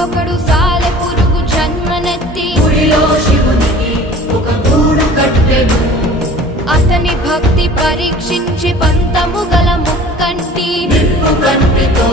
ఒకడు సాలె పురుగు జన్మనెత్తి గుడిలో శివునికి ఒక గూడు కట్టెను. అతని భక్తి పరీక్షించి పంతము గల ముక్కంటి నిప్పు కంటితో